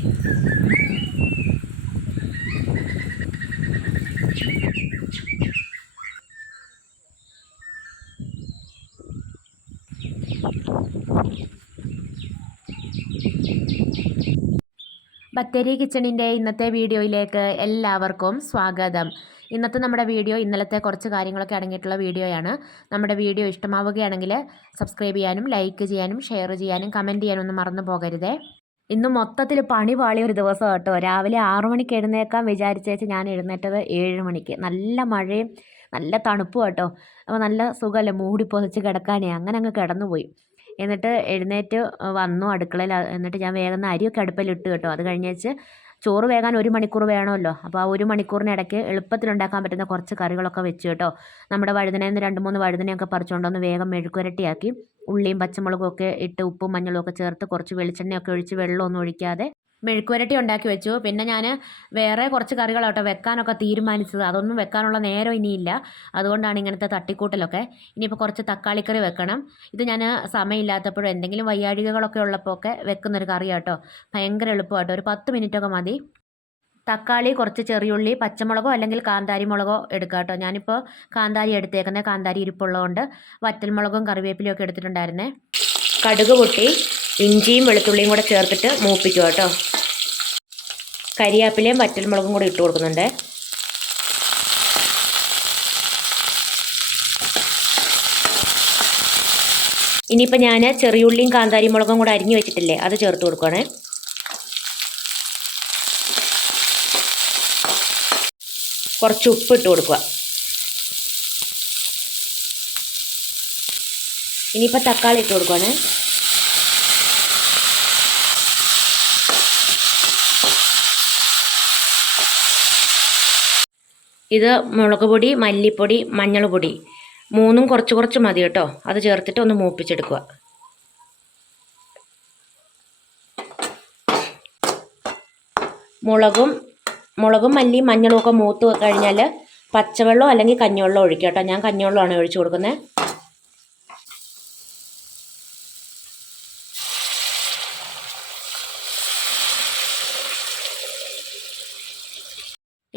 ബത്തേരി കിച്ചണിന്റെ ഇന്നത്തെ വീഡിയോയിലേക്ക് എല്ലാവർക്കും സ്വാഗതം. ഇന്നത്തെ നമ്മുടെ വീഡിയോ ഇന്നലത്തെ കുറച്ച് കാര്യങ്ങളൊക്കെ അടങ്ങിയിട്ടുള്ള വീഡിയോയാണ്. നമ്മുടെ വീഡിയോ ഇഷ്ടമാവുകയാണെങ്കിൽ സബ്സ്ക്രൈബ് ചെയ്യാനും ലൈക്ക് ചെയ്യാനും ഷെയർ ചെയ്യാനും കമന്റ് ചെയ്യാനും ഒന്നും മറന്നു പോകരുതേ. ഇന്ന് മൊത്തത്തിൽ പണി പാളിയ ഒരു ദിവസം കേട്ടോ. രാവിലെ ആറു മണിക്ക് എഴുന്നേക്കാൻ വിചാരിച്ചേച്ച് ഞാൻ എഴുന്നേറ്റത് ഏഴ് മണിക്ക്. നല്ല മഴയും നല്ല തണുപ്പും കേട്ടോ. അപ്പോൾ നല്ല സുഖമല്ലേ? മൂടി പൊതിച്ച് കിടക്കാനേ. അങ്ങനെ അങ്ങ് കിടന്നുപോയി. എന്നിട്ട് എഴുന്നേറ്റ് വന്നു അടുക്കളയിൽ. എന്നിട്ട് ഞാൻ വേഗം അരിയൊക്കെ അടുപ്പിലിട്ട് കേട്ടോ. അത് കഴിഞ്ഞേച്ച് ചോറ് വേകാൻ ഒരു മണിക്കൂർ വേണമല്ലോ. അപ്പോൾ ആ ഒരു മണിക്കൂറിനിടയ്ക്ക് എളുപ്പത്തിൽ ഉണ്ടാക്കാൻ പറ്റുന്ന കുറച്ച് കറികളൊക്കെ വെച്ച് കേട്ടോ. നമ്മുടെ വഴുതനയിൽ നിന്ന് രണ്ട് മൂന്ന് വഴുതനയൊക്കെ പറിച്ചുകൊണ്ടൊന്ന് വേഗം മെഴുക്കുരട്ടിയാക്കി ഉള്ളിയും പച്ചമുളകും ഒക്കെ ഇട്ട് ഉപ്പും മഞ്ഞളും ഒക്കെ ചേർത്ത് കുറച്ച് വെളിച്ചെണ്ണയൊക്കെ ഒഴിച്ച് വെള്ളമൊന്നും ഒഴിക്കാതെ മെഴുക്കുവരട്ടി ഉണ്ടാക്കി വെച്ചു. പിന്നെ ഞാൻ വേറെ കുറച്ച് കറികളോട്ടോ വെക്കാനൊക്കെ തീരുമാനിച്ചത്. അതൊന്നും വെക്കാനുള്ള നേരം ഇനിയില്ല. അതുകൊണ്ടാണ് ഇങ്ങനത്തെ തട്ടിക്കൂട്ടലൊക്കെ. ഇനിയിപ്പോൾ കുറച്ച് തക്കാളിക്കറി വെക്കണം. ഇത് ഞാൻ സമയമില്ലാത്തപ്പോഴും എന്തെങ്കിലും വയ്യാഴികകളൊക്കെ ഉള്ളപ്പോൾ ഒക്കെ വെക്കുന്നൊരു കറിയാട്ടോ. ഭയങ്കര എളുപ്പമാട്ടോ. ഒരു പത്ത് മിനിറ്റൊക്കെ മതി. തക്കാളി കുറച്ച് ചെറിയുള്ളി പച്ചമുളകോ അല്ലെങ്കിൽ കാന്താരി മുളകോ എടുക്കുക കേട്ടോ ഞാനിപ്പോൾ കാന്താരി എടുത്തേക്കുന്നത് കാന്താരി ഇരിപ്പുള്ളതുകൊണ്ട് വറ്റൽമുളകും കറിവേപ്പിലയും ഒക്കെ എടുത്തിട്ടുണ്ടായിരുന്നേ. കടുക് പൊട്ടി ഇഞ്ചിയും വെളുത്തുള്ളിയും കൂടെ ചേർത്തിട്ട് മൂപ്പിക്കുക കേട്ടോ കരിയാപ്പിലയും വറ്റൽമുളകും കൂടി ഇട്ട് കൊടുക്കുന്നുണ്ട്. ഇനിയിപ്പോൾ ഞാൻ ചെറിയുള്ളിയും കാന്താരി മുളകും കൂടെ അരിഞ്ഞു വെച്ചിട്ടില്ലേ അത് ചേർത്ത് കൊടുക്കുകയാണേ കുറച്ച് ഉപ്പ് ഇട്ട് കൊടുക്കുക. ഇനിയിപ്പോൾ തക്കാളി ഇട്ട് കൊടുക്കുകയാണേ ഇത് മുളക് പൊടി മല്ലിപ്പൊടി മഞ്ഞൾ പൊടി മൂന്നും കുറച്ച് കുറച്ച് മതി കേട്ടോ. അത് ചേർത്തിട്ട് ഒന്ന് മൂപ്പിച്ചെടുക്കുക. മുളകും മുളകും മല്ലിയും മഞ്ഞളും ഒക്കെ മൂത്ത് കഴിഞ്ഞാൽ പച്ചവെള്ളം അല്ലെങ്കിൽ കഞ്ഞിവെള്ളം ഒഴിക്കുക കേട്ടോ. ഞാൻ കഞ്ഞിവെള്ളമാണ് ഒഴിച്ചു കൊടുക്കുന്നത്.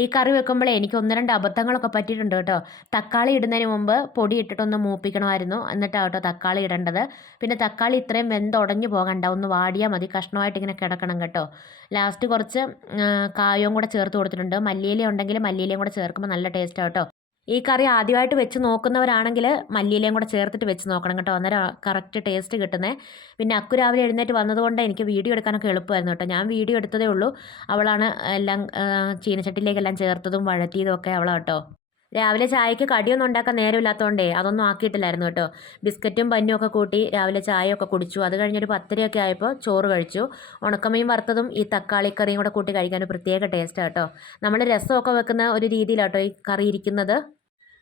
ഈ കറി വെക്കുമ്പോഴേ എനിക്ക് ഒന്ന് രണ്ട് അബദ്ധങ്ങളൊക്കെ പറ്റിയിട്ടുണ്ട് കേട്ടോ. തക്കാളി ഇടുന്നതിന് മുമ്പ് പൊടി ഇട്ടിട്ടൊന്ന് മൂപ്പിക്കണമായിരുന്നു. എന്നിട്ടാണ് കേട്ടോ തക്കാളി ഇടേണ്ടത്. പിന്നെ തക്കാളി ഇത്രയും വെന്തുടഞ്ഞു പോകണ്ട. ഒന്ന് വാടിയാൽ മതി. കഷ്ണമായിട്ട് ഇങ്ങനെ കിടക്കണം കേട്ടോ. ലാസ്റ്റ് കുറച്ച് കായവും കൂടെ ചേർത്ത് കൊടുത്തിട്ടുണ്ട്. മല്ലിയില ഉണ്ടെങ്കിൽ മല്ലിയിലയും കൂടെ ചേർക്കുമ്പോൾ നല്ല ടേസ്റ്റാണ് കേട്ടോ. ഈ കറി ആദ്യമായിട്ട് വെച്ച് നോക്കുന്നവരാണെങ്കിൽ മല്ലിയിലയും കൂടെ ചേർത്തിട്ട് വെച്ച് നോക്കണം കേട്ടോ. അന്നേരം കറക്റ്റ് ടേസ്റ്റ് കിട്ടുന്നത് പിന്നെ അക്കു രാവിലെ എഴുന്നേറ്റ് വന്നതുകൊണ്ട് എനിക്ക് വീഡിയോ എടുക്കാനൊക്കെ എളുപ്പമായിരുന്നു കേട്ടോ. ഞാൻ വീഡിയോ എടുത്തതേ ഉള്ളൂ. അവളാണ് എല്ലാം ചീനച്ചട്ടിയിലേക്കെല്ലാം ചേർത്തതും വഴറ്റിയതും ഒക്കെ കേട്ടോ. രാവിലെ ചായക്ക് കടിയൊന്നും ഉണ്ടാക്കാൻ നേരമില്ലാത്തതുകൊണ്ടേ അതൊന്നും ആക്കിയിട്ടില്ലായിരുന്നു കേട്ടോ. ബിസ്ക്കറ്റും പന്നും ഒക്കെ കൂട്ടി രാവിലെ ചായയൊക്കെ കുടിച്ചു. അത് കഴിഞ്ഞൊരു പത്തരയൊക്കെ ആയപ്പോൾ ചോറ് കഴിച്ചു. ഉണക്കമീൻ വറുത്തതും ഈ തക്കാളിക്കറിയും കൂടെ കൂട്ടി കഴിക്കാൻ ഒരു പ്രത്യേക ടേസ്റ്റാണ് കേട്ടോ. നമ്മൾ രസമൊക്കെ വെക്കുന്ന ഒരു രീതിയിലാട്ടോ ഈ കറി ഇരിക്കുന്നത്.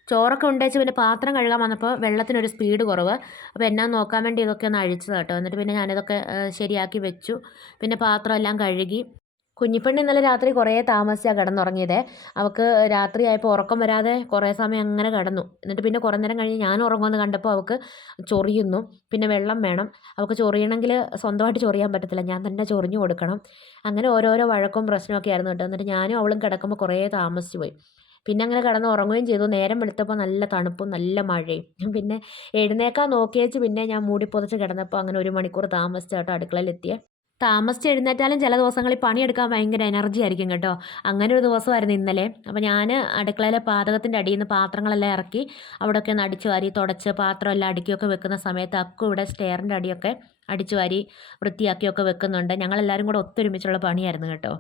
ചോറൊക്കെ ഉണ്ടേച്ച് പിന്നെ പാത്രം കഴുകാൻ വന്നപ്പോൾ വെള്ളത്തിനൊരു സ്പീഡ് കുറവ്. അപ്പോൾ എന്നാ നോക്കാൻ വേണ്ടി ഇതൊക്കെ ഒന്ന് അഴിച്ചത് കേട്ടോ. എന്നിട്ട് പിന്നെ ഞാനിതൊക്കെ ശരിയാക്കി വെച്ചു. പിന്നെ പാത്രം എല്ലാം കഴുകി. കുഞ്ഞിപ്പെണ്ണ് ഇന്നലെ രാത്രി കുറേ താമസിച്ചാണ് കിടന്നുറങ്ങിയത്. അവൾക്ക് രാത്രി ആയപ്പോൾ ഉറക്കം വരാതെ കുറേ സമയം അങ്ങനെ കിടന്നു. എന്നിട്ട് പിന്നെ കുറേ നേരം കഴിഞ്ഞ് ഞാൻ ഉറങ്ങുമെന്ന് കണ്ടപ്പോൾ അവൾക്ക് ചൊറിയുന്നു. പിന്നെ വെള്ളം വേണം. അവൾക്ക് ചൊറിയണമെങ്കിൽ സ്വന്തമായിട്ട് ചൊറിയാൻ പറ്റത്തില്ല. ഞാൻ തന്നെ ചൊറിഞ്ഞു കൊടുക്കണം. അങ്ങനെ ഓരോരോ വഴക്കും പ്രശ്നമൊക്കെ ആയിരുന്നു കേട്ടോ. എന്നിട്ട് ഞാനും അവളും കിടക്കുമ്പോൾ കുറേ താമസിച്ചു പോയി. പിന്നെ അങ്ങനെ കിടന്ന് ഉറങ്ങുകയും ചെയ്തു. നേരം വെളുത്തപ്പോൾ നല്ല തണുപ്പും നല്ല മഴയും. പിന്നെ എഴുന്നേക്കാൻ നോക്കിയേച്ച് പിന്നെ ഞാൻ മൂടി കിടന്നപ്പോൾ അങ്ങനെ ഒരു മണിക്കൂർ താമസിച്ചാട്ടോ അടുക്കളയിലെത്തിയ. താമസിച്ച് എഴുന്നേറ്റാലും ചില ദിവസങ്ങളിൽ പണിയെടുക്കാൻ ഭയങ്കര എനർജി ആയിരിക്കും കേട്ടോ. അങ്ങനെ ഒരു ദിവസമായിരുന്നു ഇന്നലെ. അപ്പോൾ ഞാൻ അടുക്കളയിലെ പാതകത്തിന്റെ അടിയിൽ നിന്ന് പാത്രങ്ങളെല്ലാം ഇറക്കി അവിടെയൊക്കെ ഒന്ന് അടിച്ചു വാരി തുടച്ച് പാത്രമെല്ലാം അടുക്കിയൊക്കെ വെക്കുന്ന സമയത്ത് അക്കു ഇവിടെ സ്റ്റെയറിന്റെ അടിയൊക്കെ അടിച്ചു വാരി വൃത്തിയാക്കിയൊക്കെ വെക്കുന്നുണ്ട്. ഞങ്ങളെല്ലാവരും കൂടെ ഒത്തൊരുമിച്ചുള്ള പണിയായിരുന്നു കേട്ടോ.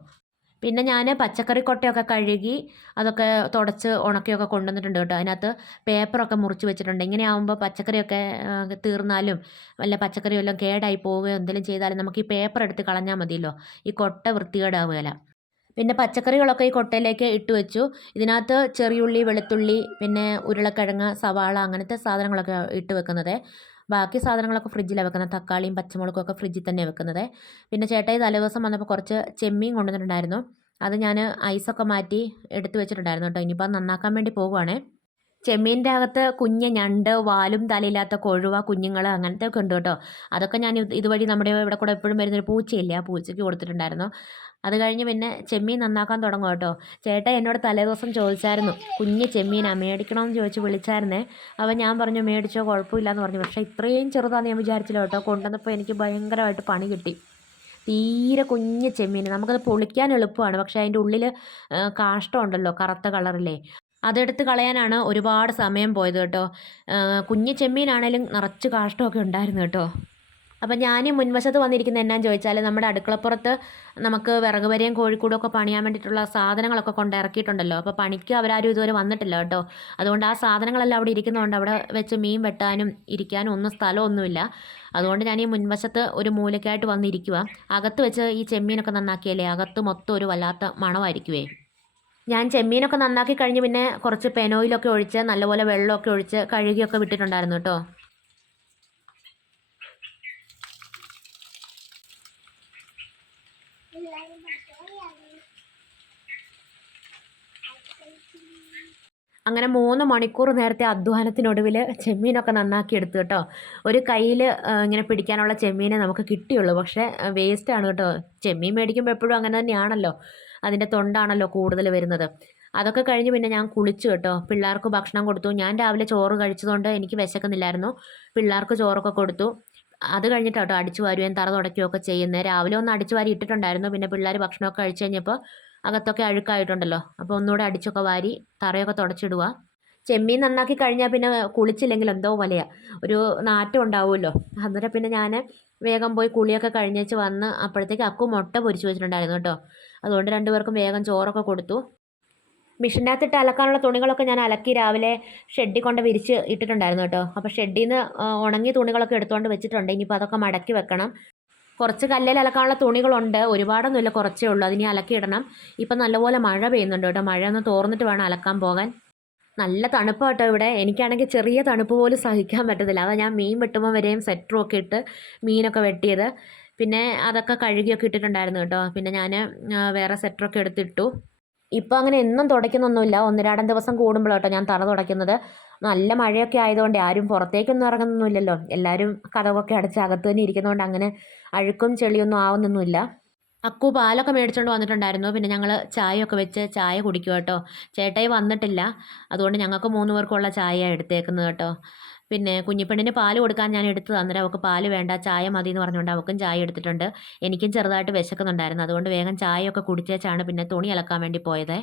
പിന്നെ ഞാൻ പച്ചക്കറി കൊട്ടയൊക്കെ കഴുകി അതൊക്കെ തുടച്ച് ഉണക്കിയൊക്കെ കൊണ്ടുവന്നിട്ടുണ്ട് കേട്ടോ. അതിനകത്ത് പേപ്പറൊക്കെ മുറിച്ച് വെച്ചിട്ടുണ്ട്. ഇങ്ങനെ ആകുമ്പോൾ പച്ചക്കറിയൊക്കെ തീർന്നാലും വല്ല പച്ചക്കറി വല്ലതും കേടായി പോവുകയോ എന്തെങ്കിലും ചെയ്താലും നമുക്ക് ഈ പേപ്പർ എടുത്ത് കളഞ്ഞാൽ മതിയല്ലോ. ഈ കൊട്ട വൃത്തികേടാവുകയില്ല പിന്നെ പച്ചക്കറികളൊക്കെ ഈ കൊട്ടയിലേക്ക് ഇട്ട് വെച്ചു. ഇതിനകത്ത് ചെറിയുള്ളി വെളുത്തുള്ളി പിന്നെ ഉരുളക്കിഴങ്ങ് സവാള അങ്ങനത്തെ സാധനങ്ങളൊക്കെ ഇട്ട് വെക്കുന്നത്. ബാക്കി സാധനങ്ങളൊക്കെ ഫ്രിഡ്ജിലാണ് വെക്കുന്നത്. തക്കാളിയും പച്ചമുളകും ഒക്കെ ഫ്രിഡ്ജിൽ തന്നെ വെക്കുന്നത്. പിന്നെ ചേട്ടായി തലേദിവസം വന്നപ്പോൾ കുറച്ച് ചെമ്മീൻ കൊണ്ടുവന്നിട്ടുണ്ടായിരുന്നു. അത് ഞാൻ ഐസൊക്കെ മാറ്റി എടുത്തു വെച്ചിട്ടുണ്ടായിരുന്നു കേട്ടോ. ഇനിയിപ്പോൾ നന്നാക്കാൻ വേണ്ടി പോകുവാണേ ചെമ്മീന്റെ അകത്ത് കുഞ്ഞ് ഞണ്ട് വാലും തലയില്ലാത്ത കൊഴുവ കുഞ്ഞുങ്ങൾ അങ്ങനത്തെ ഒക്കെ ഉണ്ട് കേട്ടോ. അതൊക്കെ ഞാൻ ഇതുവഴി നമ്മുടെ ഇവിടെ കൂടെ എപ്പോഴും വരുന്നൊരു പൂച്ചയില്ലേ? ആ പൂച്ചയ്ക്ക് കൊടുത്തിട്ടുണ്ടായിരുന്നു. അത് കഴിഞ്ഞ് പിന്നെ ചെമ്മീൻ നന്നാക്കാൻ തുടങ്ങും കേട്ടോ. ചേട്ടൻ എന്നോട് തലേദിവസം ചോദിച്ചായിരുന്നു കുഞ്ഞ് ചെമ്മീനാ മേടിക്കണമെന്ന് ചോദിച്ച് വിളിച്ചായിരുന്നേ. അപ്പോൾ ഞാൻ പറഞ്ഞു മേടിച്ചോ കുഴപ്പമില്ല എന്ന് പറഞ്ഞു. പക്ഷേ ഇത്രയും ചെറുതാണെന്ന് ഞാൻ വിചാരിച്ചില്ല കേട്ടോ. കൊണ്ടുവന്നപ്പോൾ എനിക്ക് ഭയങ്കരമായിട്ട് പണി കിട്ടി. തീരെ കുഞ്ഞ് ചെമ്മീൻ. നമുക്കത് പൊളിക്കാൻ എളുപ്പമാണ്. പക്ഷേ അതിന്റെ ഉള്ളിൽ കാഷ്ടമുണ്ടല്ലോ കറുത്ത കളറിലെ അതെടുത്ത് കളയാനാണ് ഒരുപാട് സമയം പോയത് കേട്ടോ. കുഞ്ഞ് ചെമ്മീനാണേലും നിറച്ച് കാഷ്ടമൊക്കെ ഉണ്ടായിരുന്നു കേട്ടോ. അപ്പം ഞാൻ മുൻവശത്ത് വന്നിരിക്കുന്ന എന്നാന്ന് ചോദിച്ചാൽ നമ്മുടെ അടുക്കളപ്പുറത്ത് നമുക്ക് വിറക് വരെയും കോഴിക്കൂടും ഒക്കെ പണിയാൻ വേണ്ടിയിട്ടുള്ള സാധനങ്ങളൊക്കെ കൊണ്ട് ഇറക്കിയിട്ടുണ്ടല്ലോ. അപ്പോൾ പണിക്ക് അവരാരും ഇതുവരെ വന്നിട്ടില്ല കേട്ടോ. അതുകൊണ്ട് ആ സാധനങ്ങളെല്ലാം അവിടെ ഇരിക്കുന്നതുകൊണ്ട് അവിടെ വെച്ച് മീൻ വെട്ടാനും ഇരിക്കാനും ഒന്നും സ്ഥലമൊന്നുമില്ല. അതുകൊണ്ട് ഞാൻ ഈ മുൻവശത്ത് ഒരു മൂലയ്ക്കായിട്ട് വന്നിരിക്കുക അകത്ത് വെച്ച് ഈ ചെമ്മീനൊക്കെ നന്നാക്കിയല്ലേ അകത്ത് മൊത്തം ഒരു വല്ലാത്ത മണമായിരിക്കുവേ. ഞാൻ ചെമ്മീനൊക്കെ നന്നാക്കി കഴിഞ്ഞ് പിന്നെ കുറച്ച് പെനോയിലൊക്കെ ഒഴിച്ച് നല്ലപോലെ വെള്ളമൊക്കെ ഒഴിച്ച് കഴുകിയൊക്കെ വിട്ടിട്ടുണ്ടായിരുന്നു കേട്ടോ. അങ്ങനെ മൂന്ന് മണിക്കൂർ നേരത്തെ അധ്വാനത്തിനൊടുവിൽ ചെമ്മീനൊക്കെ നന്നാക്കി എടുത്തു കേട്ടോ. ഒരു കയ്യിൽ ഇങ്ങനെ പിടിക്കാനുള്ള ചെമ്മീനെ നമുക്ക് കിട്ടിയുള്ളൂ. പക്ഷേ വേസ്റ്റാണ് കേട്ടോ. ചെമ്മീൻ മേടിക്കുമ്പോൾ എപ്പോഴും അങ്ങനെ തന്നെയാണല്ലോ. അതിന്റെ തൊണ്ടാണല്ലോ കൂടുതൽ വരുന്നത്. അതൊക്കെ കഴിഞ്ഞ് പിന്നെ ഞാൻ കുളിച്ചു കേട്ടോ. പിള്ളേർക്ക് ഭക്ഷണം കൊടുത്തു. ഞാൻ രാവിലെ ചോറ് കഴിച്ചതുകൊണ്ട് എനിക്ക് വിശക്കുന്നില്ലായിരുന്നു. പിള്ളേർക്ക് ചോറൊക്കെ കൊടുത്തു. അത് കഴിഞ്ഞിട്ട് കേട്ടോ അടിച്ചു വാരുകയും തറ തുടയ്ക്കുകയൊക്കെ ചെയ്യുന്നത്. രാവിലെ ഒന്ന് അടിച്ചു വാരി ഇട്ടിട്ടുണ്ടായിരുന്നു. പിന്നെ പിള്ളേർ ഭക്ഷണമൊക്കെ കഴിച്ചു കഴിഞ്ഞപ്പോൾ അകത്തൊക്കെ അഴുക്കായിട്ടുണ്ടല്ലോ. അപ്പോൾ ഒന്നുകൂടെ അടിച്ചൊക്കെ വാരി തറയൊക്കെ തുടച്ചിടുക. ചെമ്മീൻ നന്നാക്കി കഴിഞ്ഞാൽ പിന്നെ കുളിച്ചില്ലെങ്കിൽ എന്തോ പോലെയാ ഒരു നാറ്റം ഉണ്ടാവുമല്ലോ. അന്നേരം പിന്നെ ഞാൻ വേഗം പോയി കുളിയൊക്കെ കഴിഞ്ഞേച്ച് വന്ന് അപ്പോഴത്തേക്ക് അക്കു മുട്ട പൊരിച്ചു വെച്ചിട്ടുണ്ടായിരുന്നു കേട്ടോ. അതുകൊണ്ട് രണ്ടുപേർക്കും വേഗം ചോറൊക്കെ കൊടുത്തു. മിഷീനകത്തിട്ട് അലക്കാനുള്ള തുണികളൊക്കെ ഞാൻ അലക്കി രാവിലെ ഷെഡിൽ കൊണ്ട് വിരിച്ച് ഇട്ടിട്ടുണ്ടായിരുന്നു കേട്ടോ. അപ്പോൾ ഷെഡിൽ നിന്ന് ഉണങ്ങിയ തുണികളൊക്കെ എടുത്തുകൊണ്ട് വെച്ചിട്ടുണ്ട്. ഇനിയിപ്പോൾ അതൊക്കെ മടക്കി വെക്കണം. കുറച്ച് കല്ലിൽ അലക്കാനുള്ള തുണികളുണ്ട്. ഒരുപാടൊന്നുമില്ല കുറച്ചേ ഉള്ളൂ. അതിനി അലക്കിയിടണം. ഇപ്പം നല്ലപോലെ മഴ പെയ്യുന്നുണ്ട് കേട്ടോ. മഴ ഒന്ന് തോർന്നിട്ട് വേണം അലക്കാൻ പോകാൻ. നല്ല തണുപ്പ് കേട്ടോ ഇവിടെ. എനിക്കാണെങ്കിൽ ചെറിയ തണുപ്പ് പോലും സഹിക്കാൻ പറ്റത്തില്ല. അതാ ഞാൻ മീൻ വെട്ടുമ്പോൾ വരെയും സെറ്ററും ഒക്കെ ഇട്ട് മീനൊക്കെ വെട്ടിയത്. പിന്നെ അതൊക്കെ കഴുകിയൊക്കെ ഇട്ടിട്ടുണ്ടായിരുന്നു കേട്ടോ. പിന്നെ ഞാൻ വേറെ സെറ്ററൊക്കെ എടുത്തിട്ടു. ഇപ്പോൾ അങ്ങനെ എന്നും തുടയ്ക്കുന്നൊന്നുമില്ല. ഒന്നിരാടം ദിവസം കൂടുമ്പോഴാട്ടോ ഞാൻ തറ തുടയ്ക്കുന്നത്. നല്ല മഴയൊക്കെ ആയതുകൊണ്ട് ആരും പുറത്തേക്കൊന്നും ഇറങ്ങുന്നൊന്നുമില്ലല്ലോ. എല്ലാവരും കഥകൊക്കെ അടച്ച് അകത്ത് തന്നെ ഇരിക്കുന്നതുകൊണ്ട് അങ്ങനെ അഴുക്കും ചെളിയൊന്നും ആവുന്നൊന്നുമില്ല. അക്കു പാലൊക്കെ മേടിച്ചുകൊണ്ട് വന്നിട്ടുണ്ടായിരുന്നു. പിന്നെ ഞങ്ങൾ ചായയൊക്കെ വെച്ച് ചായ കുടിക്കും കേട്ടോ. ചേട്ടായി വന്നിട്ടില്ല. അതുകൊണ്ട് ഞങ്ങൾക്ക് മൂന്ന് പേർക്കുള്ള ചായ എടുത്തേക്കുന്നത് കേട്ടോ. പിന്നെ കുഞ്ഞിപ്പെണ്ണിന് പാൽ കൊടുക്കാൻ ഞാൻ എടുത്തു അന്നേരം അവൾക്ക് പാൽ വേണ്ട ചായ മതി എന്ന് പറഞ്ഞുകൊണ്ട് അവൾക്കും ചായ എടുത്തിട്ടുണ്ട്. എനിക്കും ചെറുതായിട്ട് വിശക്കുന്നുണ്ടായിരുന്നു. അതുകൊണ്ട് വേഗം ചായയൊക്കെ കുടിച്ചേച്ചാണ് പിന്നെ തുണി അലക്കാൻ വേണ്ടി പോയത്.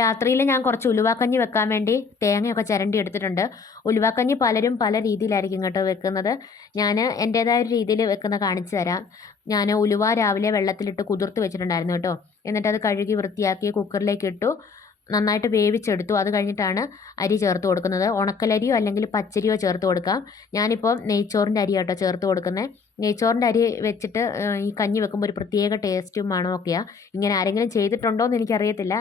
രാത്രിയിൽ ഞാൻ കുറച്ച് ഉലുവാക്കഞ്ഞി വെക്കാൻ വേണ്ടി തേങ്ങയൊക്കെ ചിരണ്ടി എടുത്തിട്ടുണ്ട്. ഉലുവാക്കഞ്ഞി പലരും പല രീതിയിലായിരിക്കും കേട്ടോ വെക്കുന്നത്. ഞാൻ എന്റേതായ ഒരു രീതിയിൽ വെക്കുന്ന കാണിച്ചു തരാം. ഞാൻ ഉലുവ രാവിലെ വെള്ളത്തിലിട്ട് കുതിർത്ത് വെച്ചിട്ടുണ്ടായിരുന്നു കേട്ടോ. എന്നിട്ട് അത് കഴുകി വൃത്തിയാക്കി കുക്കറിലേക്ക് ഇട്ടു. നന്നായിട്ട് വേവിച്ചെടുത്തു. അത് കഴിഞ്ഞിട്ടാണ് അരി ചേർത്ത് കൊടുക്കുന്നത്. ഉണക്കലരിയോ അല്ലെങ്കിൽ പച്ചരിയോ ചേർത്ത് കൊടുക്കാം. ഞാനിപ്പോൾ നെയ്ച്ചോറിന്റെ അരി കേട്ടോ ചേർത്ത് കൊടുക്കുന്നത് നെയ്ച്ചോറിന്റെ അരി വെച്ചിട്ട് ഈ കഞ്ഞി വെക്കുമ്പോൾ ഒരു പ്രത്യേക ടേസ്റ്റും മണമൊക്കെയാണ് ഇങ്ങനെ ആരെങ്കിലും ചെയ്തിട്ടുണ്ടോ എന്ന് എനിക്കറിയത്തില്ല.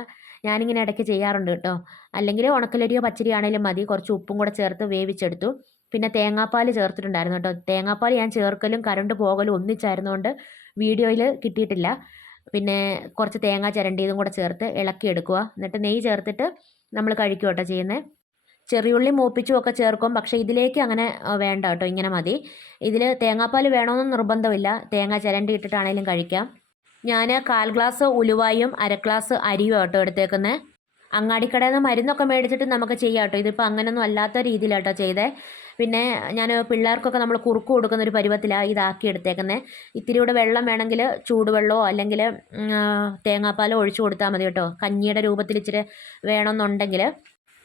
ഞാനിങ്ങനെ ഇടയ്ക്ക് ചെയ്യാറുണ്ട് കേട്ടോ. അല്ലെങ്കിൽ ഉണക്കലരിയോ പച്ചരി ആണെങ്കിലും മതി. കുറച്ച് ഉപ്പും കൂടെ ചേർത്ത് വേവിച്ചെടുത്തു. പിന്നെ തേങ്ങാപ്പാൽ ചേർത്തിട്ടുണ്ടായിരുന്നു കേട്ടോ. തേങ്ങാപ്പാൽ ഞാൻ ചേർക്കലും കറണ്ട് പോകലും ഒന്നിച്ചായിരുന്നുകൊണ്ട് വീഡിയോയിൽ കിട്ടിയിട്ടില്ല. പിന്നെ കുറച്ച് തേങ്ങ ചിരണ്ടിയതും കൂടെ ചേർത്ത് ഇളക്കി എടുക്കുക എന്നിട്ട് നെയ്യ് ചേർത്തിട്ട് നമ്മൾ കഴിക്കുക കേട്ടോ ചെയ്യുന്നത് ചെറിയുള്ളി മൂപ്പിച്ചും ഒക്കെ ചേർക്കും. പക്ഷേ ഇതിലേക്ക് അങ്ങനെ വേണ്ട കേട്ടോ. ഇങ്ങനെ മതി. ഇതിൽ തേങ്ങാപ്പാൽ വേണമെന്ന് നിർബന്ധമില്ല. തേങ്ങ ചിരണ്ടി ഇട്ടിട്ടാണെങ്കിലും കഴിക്കാം. ഞാൻ കാൽ ഗ്ലാസ് ഉലുവായും അര ഗ്ലാസ് അരിയും കേട്ടോ എടുത്തേക്കുന്നത് അങ്ങാടിക്കടയിൽ നിന്ന് മരുന്നൊക്കെ മേടിച്ചിട്ട് നമുക്ക് ചെയ്യാം കേട്ടോ ഇതിപ്പോൾ അങ്ങനെയൊന്നും അല്ലാത്ത രീതിയിലാട്ടോ ചെയ്തേ. പിന്നെ ഞാൻ പിള്ളേർക്കൊക്കെ നമ്മൾ കുറുക്ക് കൊടുക്കുന്ന ഒരു പരുവത്തിലാണ് ഇതാക്കി എടുത്തേക്കുന്നത് ഇത്തിരി കൂടെ വെള്ളം വേണമെങ്കിൽ ചൂടുവെള്ളമോ അല്ലെങ്കിൽ തേങ്ങാപ്പാലോ ഒഴിച്ചു കൊടുത്താൽ മതി കേട്ടോ. കഞ്ഞിയുടെ രൂപത്തിൽ ഇച്ചിരി വേണമെന്നുണ്ടെങ്കിൽ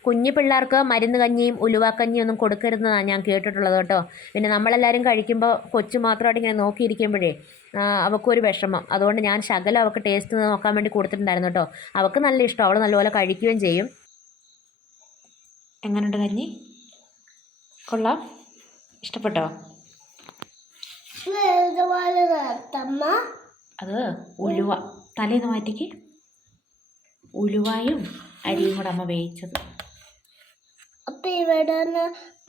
കുഞ്ഞു പിള്ളേർക്ക് മരുന്ന് കഞ്ഞിയും ഉലുവാക്കഞ്ഞിയും ഒന്നും കൊടുക്കരുതെന്നാണ് ഞാൻ കേട്ടിട്ടുള്ളത് കേട്ടോ. പിന്നെ നമ്മളെല്ലാവരും കഴിക്കുമ്പോൾ കൊച്ചു മാത്രമായിട്ട് ഇങ്ങനെ നോക്കിയിരിക്കുമ്പോഴേ അവൾക്കൊരു വിഷമം. അതുകൊണ്ട് ഞാൻ ശകലം അവൾക്ക് ടേസ്റ്റ് നോക്കാൻ വേണ്ടി കൊടുത്തിട്ടുണ്ടായിരുന്നു കേട്ടോ. അവൾക്ക് നല്ല ഇഷ്ടം അവൾ നല്ലപോലെ കഴിക്കുകയും ചെയ്യും. എങ്ങനെയുണ്ട് കഞ്ഞി? കൊള്ളാം. ഇഷ്ടപ്പെട്ടോ? അത് ഉലുവ. തലേന്ന് മാറ്റിക്ക്. ഉലുവായും അരിയും കൂടെ അമ്മ വേവിച്ചത്. ഇവിടെ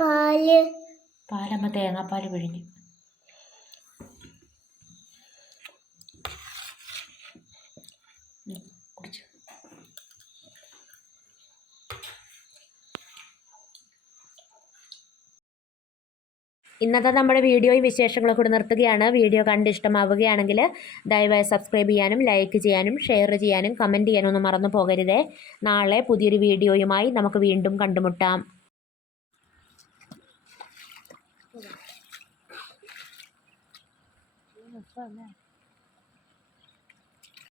പാൽ. പാലമ്മ തേങ്ങാപ്പാൽ പിഴിഞ്ഞു. ഇന്നത്തെ നമ്മുടെ വീഡിയോയും വിശേഷങ്ങളൊക്കെ കൂടി നിർത്തുകയാണ്. വീഡിയോ കണ്ട് ഇഷ്ടമാവുകയാണെങ്കിൽ ദയവായി സബ്സ്ക്രൈബ് ചെയ്യാനും ലൈക്ക് ചെയ്യാനും ഷെയർ ചെയ്യാനും കമന്റ് ചെയ്യാനും ഒന്നും മറന്നു പോകരുതേ. നാളെ പുതിയൊരു വീഡിയോയുമായി നമുക്ക് വീണ്ടും കണ്ടുമുട്ടാം. ഇപ്പൊ